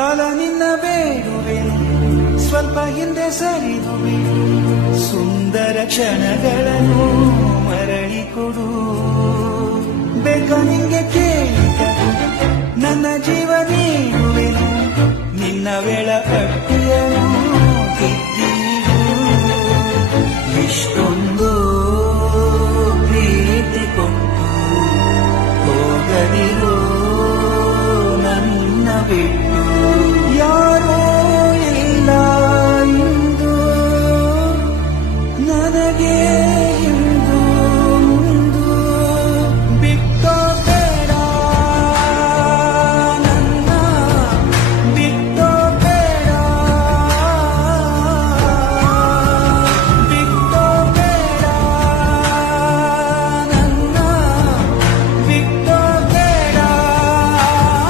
ಕಾಲ ನಿನ್ನ ಬೇಡುವೆನು, ಸ್ವಲ್ಪ ಹಿಂದೆ ಸರಿದುವೆ, ಸುಂದರ ಕ್ಷಣಗಳನ್ನು ಮರಳಿ ಕೊಡು. ಬೇಕ ನಿಂಗೆ ಕೇಳಿದ ನನ್ನ ಜೀವ ನೀಡುವೆನು, ನಿನ್ನ ವೇಳ